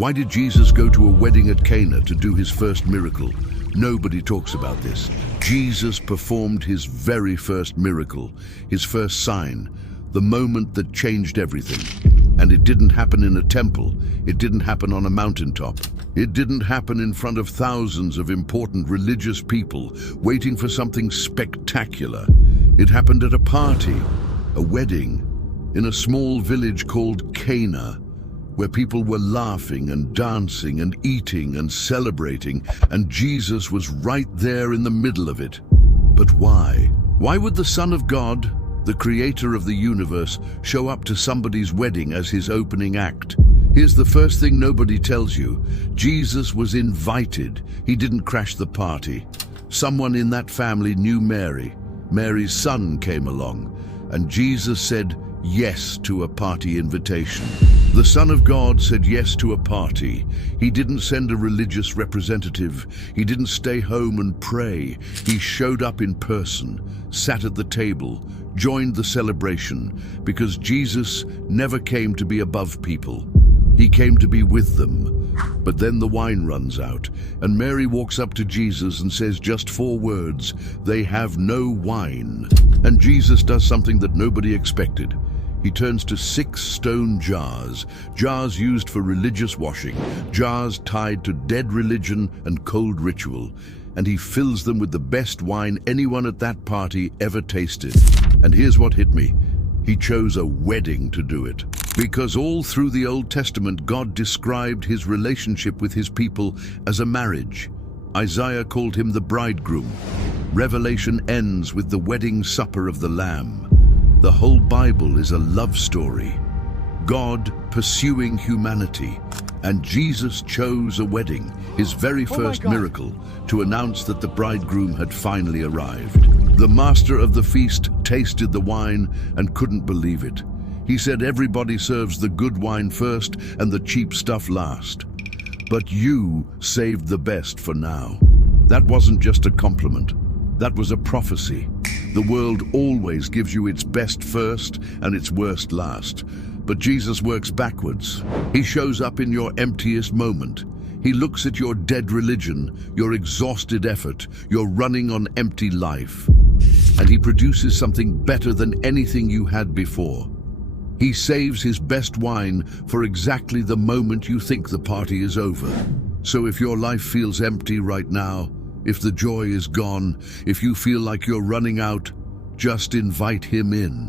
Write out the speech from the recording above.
Why did Jesus go to a wedding at Cana to do his first miracle? Nobody talks about this. Jesus performed his very first miracle, his first sign, the moment that changed everything. And it didn't happen in a temple. It didn't happen on a mountaintop. It didn't happen in front of thousands of important religious people waiting for something spectacular. It happened at a party, a wedding, in a small village called Cana, where people were laughing and dancing and eating and celebrating, and Jesus was right there in the middle of it. But why? Why would the Son of God, the creator of the universe, show up to somebody's wedding as his opening act? Here's the first thing nobody tells you. Jesus was invited. He didn't crash the party. Someone in that family knew Mary. Mary's son came along, and Jesus said yes to a party invitation. The Son of God said yes to a party. He didn't send a religious representative. He didn't stay home and pray. He showed up in person, sat at the table, joined the celebration, because Jesus never came to be above people. He came to be with them. But then the wine runs out, and Mary walks up to Jesus and says just 4 words, "They have no wine." And Jesus does something that nobody expected. He turns to 6 stone jars, jars used for religious washing, jars tied to dead religion and cold ritual, and he fills them with the best wine anyone at that party ever tasted. And here's what hit me. He chose a wedding to do it. Because all through the Old Testament, God described his relationship with his people as a marriage. Isaiah called him the bridegroom. Revelation ends with the wedding supper of the Lamb. The whole Bible is a love story. God pursuing humanity. And Jesus chose a wedding, his very first miracle, to announce that the bridegroom had finally arrived. The master of the feast tasted the wine and couldn't believe it. He said everybody serves the good wine first and the cheap stuff last. But you saved the best for now. That wasn't just a compliment. That was a prophecy. The world always gives you its best first and its worst last. But Jesus works backwards. He shows up in your emptiest moment. He looks at your dead religion, your exhausted effort, your running on empty life. And he produces something better than anything you had before. He saves his best wine for exactly the moment you think the party is over. So if your life feels empty right now, if the joy is gone, if you feel like you're running out, just invite him in.